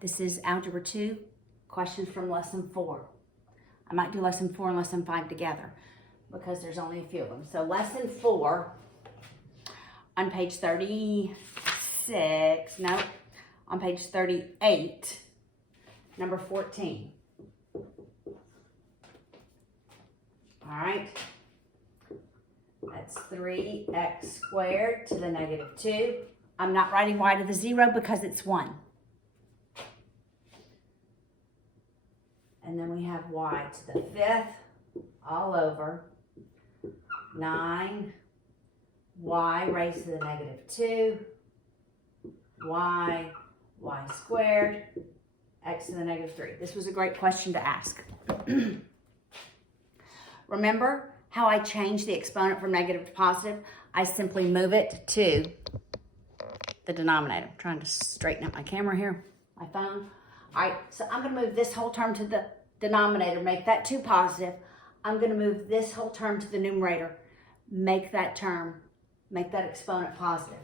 This is Algebra 2, questions from Lesson 4. I might do Lesson 4 and Lesson 5 together because there's only a few of them. So Lesson 4 on page 36, no, on page 38, number 14. All right, that's 3x squared to the negative 2. I'm not writing y to the 0 because it's 1. And then we have y to the 5th all over 9, y raised to the negative 2, y squared, x to the negative 3. This was a great question to ask. Remember how I changed the exponent from negative to positive? I simply move it to the denominator. I'm trying to straighten out my camera here, my phone. All right, so I'm going to move this whole term to the denominator, make that 2 positive. I'm going to move this whole term to the numerator, make that exponent positive.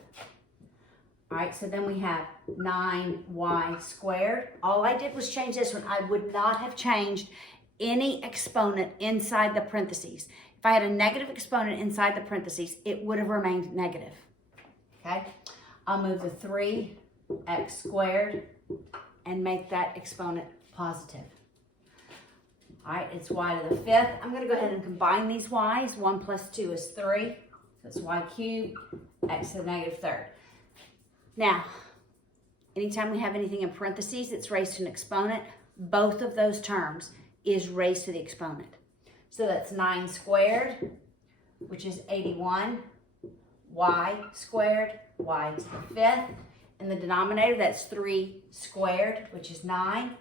All right, so then we have 9y squared. All I did was change this one. I would not have changed any exponent inside the parentheses. If I had a negative exponent inside the parentheses, it would have remained negative. Okay, I'll move the 3x squared and make that exponent positive. All right, it's y to the 5th. I'm going to go ahead and combine these y's. 1 plus 2 is 3. So it's y cubed, x to the negative 3rd. Now, anytime we have anything in parentheses that's raised to an exponent, both of those terms is raised to the exponent. So that's 9 squared, which is 81, y squared, y to the 5th. In the denominator, that's 3 squared, which is 9.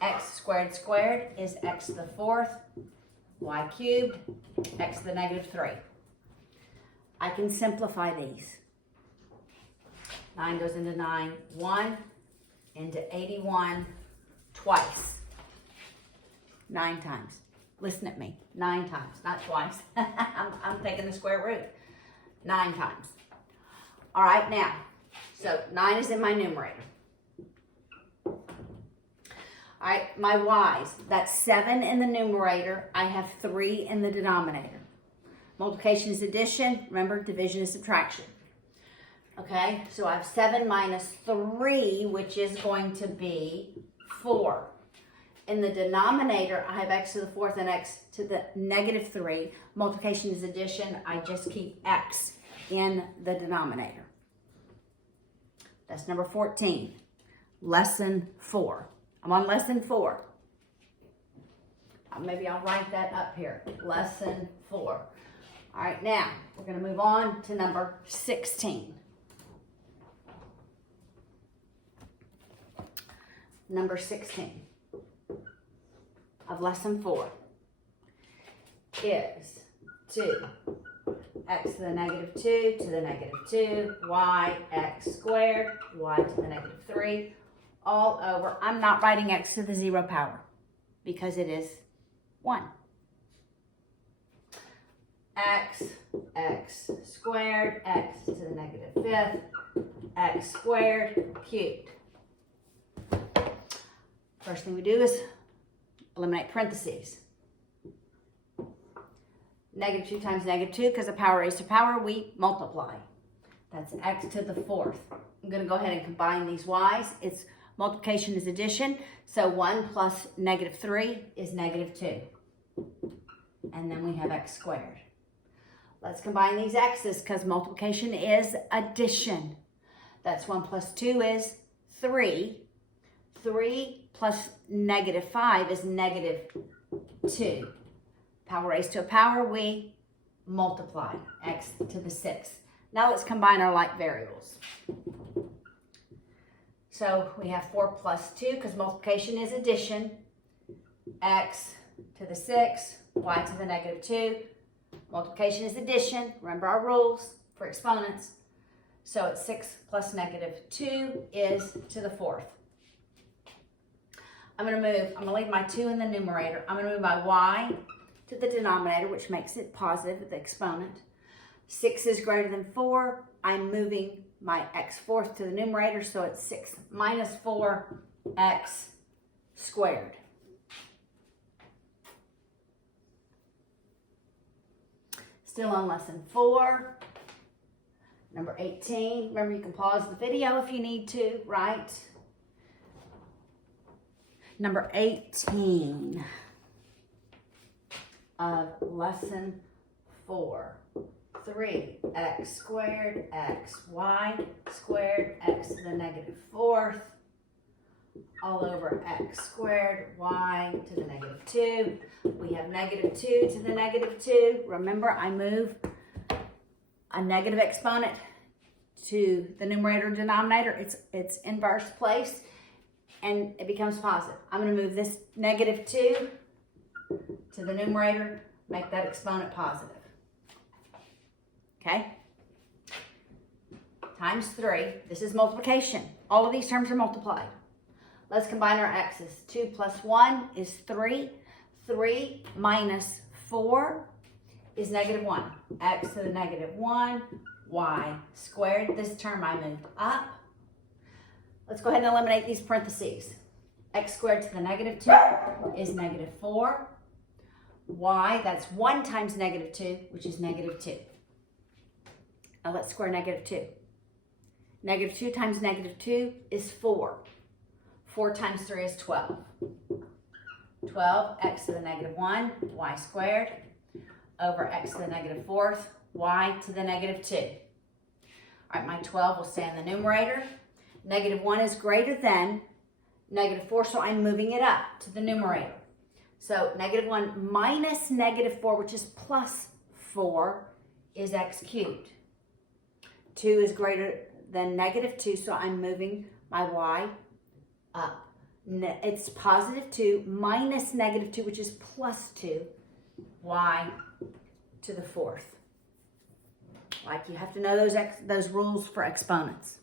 X squared squared is x to the 4th, y cubed, x to the negative 3. I can simplify these. 9 goes into 9, 1, into 81 twice. 9 times. Listen at me, 9 times, not twice. I'm taking the square root. 9 times. All right, now, so 9 is in my numerator. All right, my y's, that's 7 in the numerator. I have 3 in the denominator. Multiplication is addition. Remember, division is subtraction. Okay, so I have 7 minus 3, which is going to be 4. In the denominator, I have x to the 4th and x to the negative 3. Multiplication is addition. I just keep x in the denominator. That's number 14, lesson 4. I'm on lesson 4. Maybe I'll write that up here. Lesson 4. All right, now we're going to move on to number 16. Number 16 of lesson 4 is 2x to the negative 2 to the negative 2, y x squared, y to the negative 3, all over. I'm not writing x to the 0 power because it is 1. X squared, x to the negative 5th, x squared cubed. First thing we do is eliminate parentheses. Negative 2 times negative 2, because the power raised to power, we multiply. That's x to the 4th. I'm going to go ahead and combine these y's. It's multiplication is addition, so 1 plus negative 3 is negative 2. And then we have x squared. Let's combine these x's because multiplication is addition. That's 1 plus 2 is 3. 3 plus negative 5 is negative 2. Power raised to a power, we multiply x to the 6th. Now let's combine our like variables. So we have 4 plus 2 because multiplication is addition. X to the 6, y to the negative 2. Multiplication is addition. Remember our rules for exponents. So it's 6 plus negative 2 is to the 4th. I'm going to leave my 2 in the numerator. I'm going to move my y to the denominator, which makes it positive with the exponent. 6 is greater than 4. I'm moving my x fourth to the numerator, so it's 6 minus 4 x squared. Still on lesson 4. Number 18. Remember, you can pause the video if you need to, right? Number 18 of lesson 4. 3x squared xy squared x to the negative 4th all over x squared y to the negative 2. We have negative 2 to the negative 2. Remember, I move a negative exponent to the numerator denominator. It's inverse place and it becomes positive. I'm going to move this negative 2 to the numerator, make that exponent positive. Okay? Times 3. This is multiplication. All of these terms are multiplied. Let's combine our x's. 2 plus 1 is 3. 3 minus 4 is negative 1. X to the negative 1, y squared. This term I moved up. Let's go ahead and eliminate these parentheses. X squared to the negative 2 is negative 4. Y, that's 1 times negative 2, which is negative 2. Now let's square negative 2. Negative 2 times negative 2 is 4. 4 times 3 is 12. 12, x to the negative 1, y squared, over x to the negative 4th, y to the negative 2. All right, my 12 will stay in the numerator. Negative 1 is greater than negative 4, so I'm moving it up to the numerator. So negative 1 minus negative 4, which is plus 4, is x cubed. 2 is greater than negative 2, so I'm moving my y up. It's positive 2 minus negative 2, which is plus 2, y to the 4th. Like, you have to know those rules for exponents.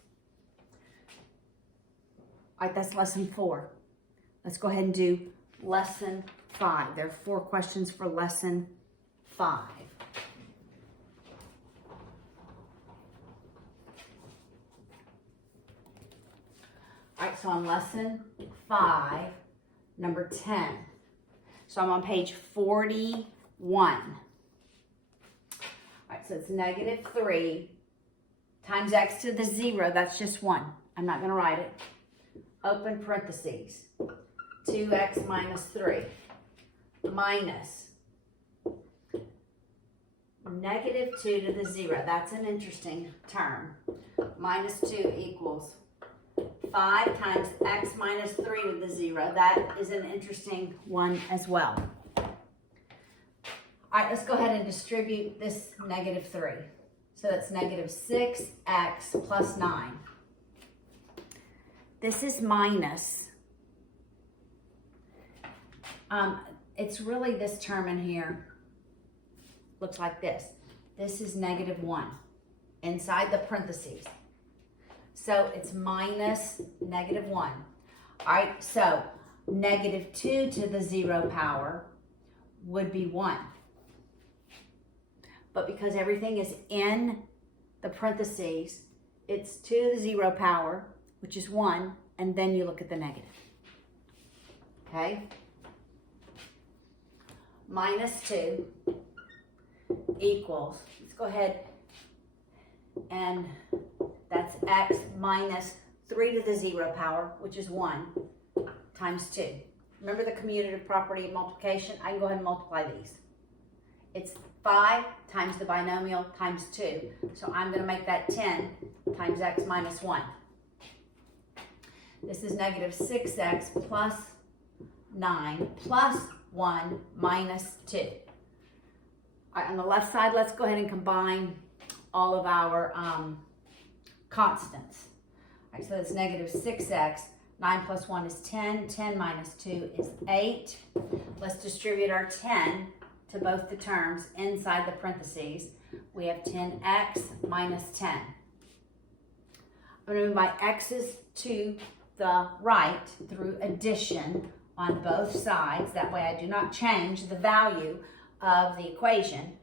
All right, that's lesson 4. Let's go ahead and do lesson 5. There are 4 questions for lesson 5. All right, so on lesson 5, number 10. So I'm on page 41. All right, so it's negative 3 times x to the 0. That's just 1. I'm not going to write it. Open parentheses. 2x minus 3 minus negative 2 to the 0. That's an interesting term. Minus 2 equals 5 times x minus 3 to the 0. That is an interesting one as well. All right, let's go ahead and distribute this negative 3. So that's negative 6x plus 9. This is minus. It's really this term in here. Looks like this. This is negative 1 inside the parentheses. So it's minus negative 1. All right, so negative 2 to the 0 power would be 1. But because everything is in the parentheses, it's 2 to the 0 power, which is 1, and then you look at the negative. Okay? Minus 2 equals, let's go ahead, and that's x minus 3 to the 0 power, which is 1, times 2. Remember the commutative property of multiplication? I can go ahead and multiply these. It's 5 times the binomial times 2. So I'm going to make that 10 times x minus 1. This is negative 6x plus 9 plus 1 minus 2. All right, on the left side, let's go ahead and combine all of our constants. All right, so it's negative 6x. 9 plus 1 is 10. 10 minus 2 is 8. Let's distribute our 10 to both the terms inside the parentheses. We have 10x minus 10. I'm going to move my x's to the right through addition on both sides. That way I do not change the value of the equation.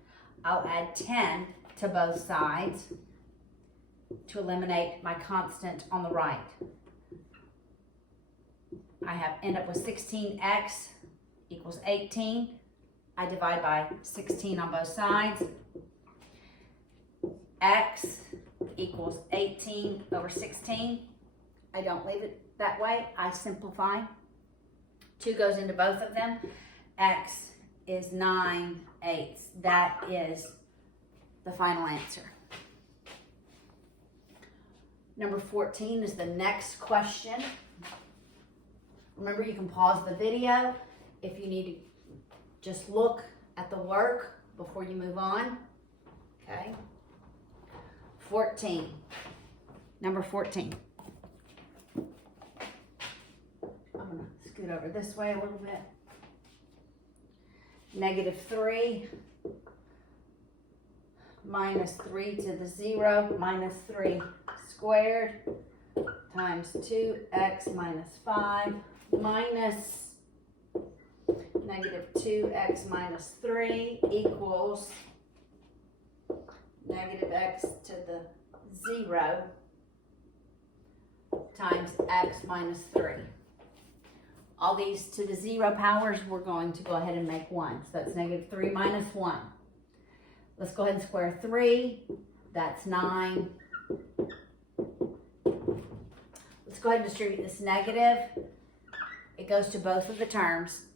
I'll add 10 to both sides to eliminate my constant on the right. end up with 16x equals 18. I divide by 16 on both sides. X equals 18 over 16. I don't leave it that way. I simplify. 2 goes into both of them. X is 9/8. That is the final answer. Number 14 is the next question. Remember, you can pause the video if you need to just look at the work before you move on. Okay. 14. Number 14. I'm going to scoot over this way a little bit. -3 minus 3 to the 0 minus 3 squared times 2x minus 5 minus -2x minus 3 equals -x to the 0 times x minus 3. All these to the 0 powers, we're going to go ahead and make 1. So that's -3 minus 1. Let's go ahead and square 3. That's 9. Let's go ahead and distribute this negative. It goes to both of the terms.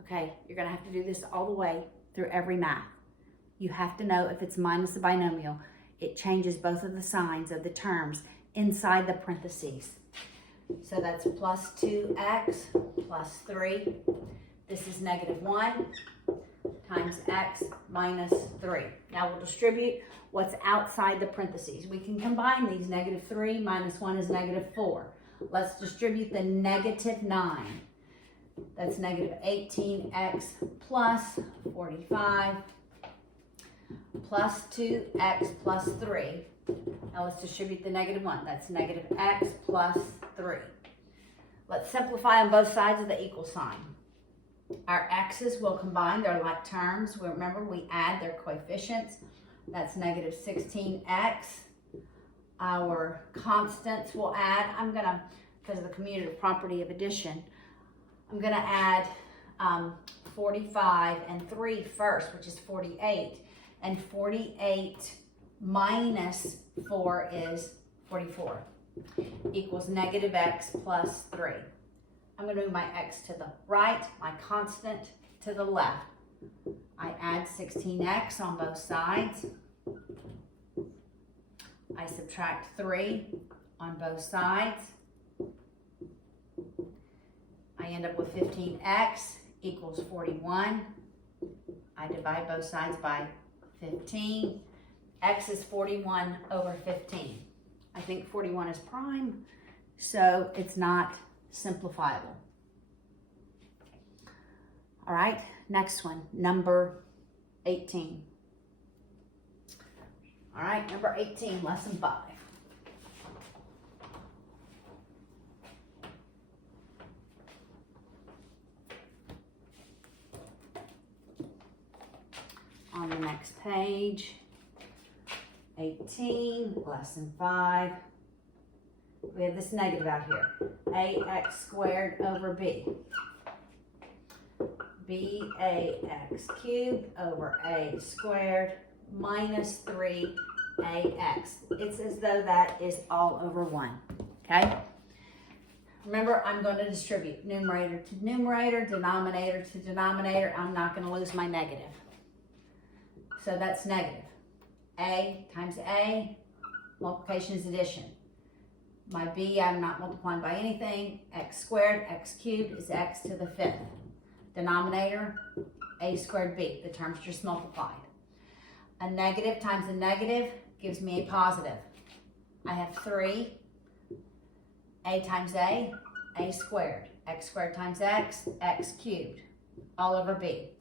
Okay, you're going to have to do this all the way through every math. You have to know if it's minus a binomial, it changes both of the signs of the terms inside the parentheses. So that's plus 2x plus 3. This is -1 times x minus 3. Now we'll distribute what's outside the parentheses. We can combine these. -3 minus 1 is -4. Let's distribute the -9. That's -18x plus 45 plus 2x plus 3. Now let's distribute the -1. That's -x plus 3. Let's simplify on both sides of the equal sign. Our x's will combine. They're like terms. Remember, we add their coefficients. That's -16x. Our constants will add. I'm going to, because of the commutative property of addition, I'm going to add 45 and 3 first, which is 48. And 48 minus 4 is 44. Equals -x plus 3. I'm going to move my x to the right, my constant to the left. I add 16x on both sides. I subtract 3 on both sides. I end up with 15x equals 41. I divide both sides by 15. X is 41 over 15. I think 41 is prime, so it's not simplifiable. All right, next one, number 18. All right, number 18, lesson 5. On the next page, 18, lesson 5. We have this negative out here. Ax squared over b. Bax cubed over a squared minus 3ax. It's as though that is all over 1, okay? Remember, I'm going to distribute numerator to numerator, denominator to denominator. I'm not going to lose my negative. So that's negative. A times A, multiplication is addition. My b, I'm not multiplying by anything. X squared, x cubed is x to the 5th. Denominator, a squared b. The terms just multiplied. A negative times a negative gives me a positive. I have 3. A times a squared. X squared times x, x cubed. All over b.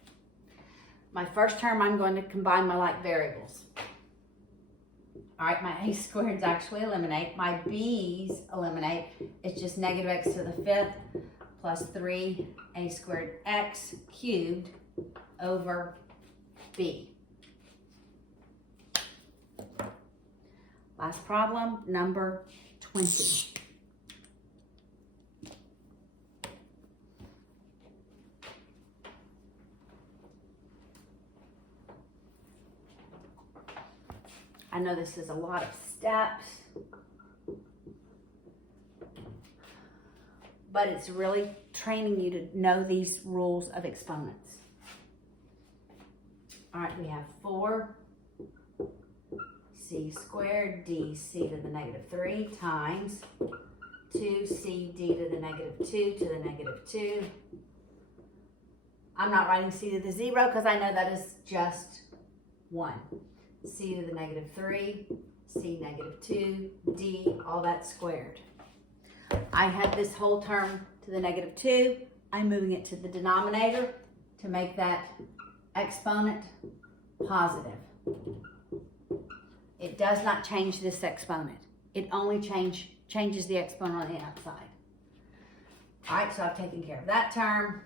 My first term, I'm going to combine my like variables. All right, my a squareds actually eliminate. My b's eliminate. It's just -x to the 5th plus 3a squared x cubed over b. Last problem, number 20. I know this is a lot of steps, but it's really training you to know these rules of exponents. All right, we have 4c squared dc to the negative 3 times 2cd to the negative 2 to the negative 2. I'm not writing c to the 0 because I know that is just 1. C to the negative 3, c negative 2, d, all that squared. I had this whole term to the negative 2. I'm moving it to the denominator to make that exponent positive. It does not change this exponent. It only changes the exponent on the outside. All right, so I've taken care of that term.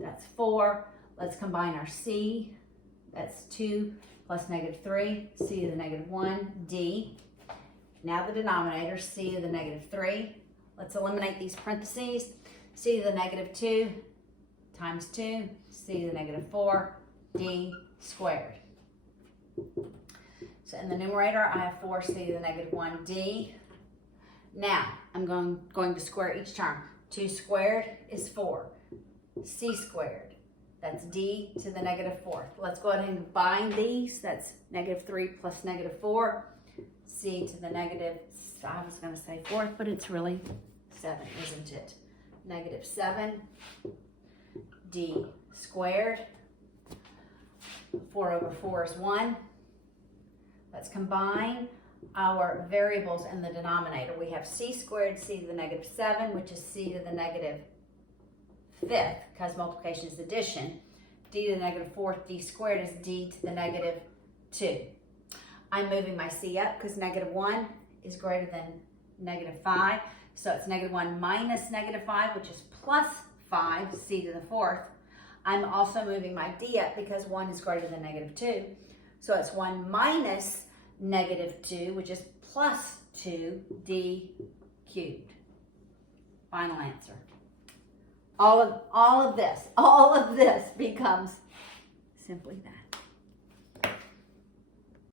That's 4. Let's combine our c. That's 2 plus negative 3, c to the negative 1, d. Now the denominator, c to the negative 3. Let's eliminate these parentheses. C to the negative 2 times 2, c to the negative 4, d squared. So in the numerator, I have 4c to the negative 1d. Now, I'm going to square each term. 2 squared is 4. C squared, that's d to the negative 4th. Let's go ahead and combine these. That's negative 3 plus negative 4. C to the negative, I was going to say 4th, but it's really 7, isn't it? Negative 7, d squared. 4 over 4 is 1. Let's combine our variables in the denominator. We have c squared, c to the negative 7, which is c to the negative 5th, because multiplication is addition. D to the negative 4th, d squared is d to the negative 2. I'm moving my c up because negative 1 is greater than negative 5. So it's negative 1 minus negative 5, which is plus 5, c to the 4th. I'm also moving my d up because 1 is greater than negative 2. So it's 1 minus negative 2, which is plus 2d cubed. Final answer. All of this becomes simply that.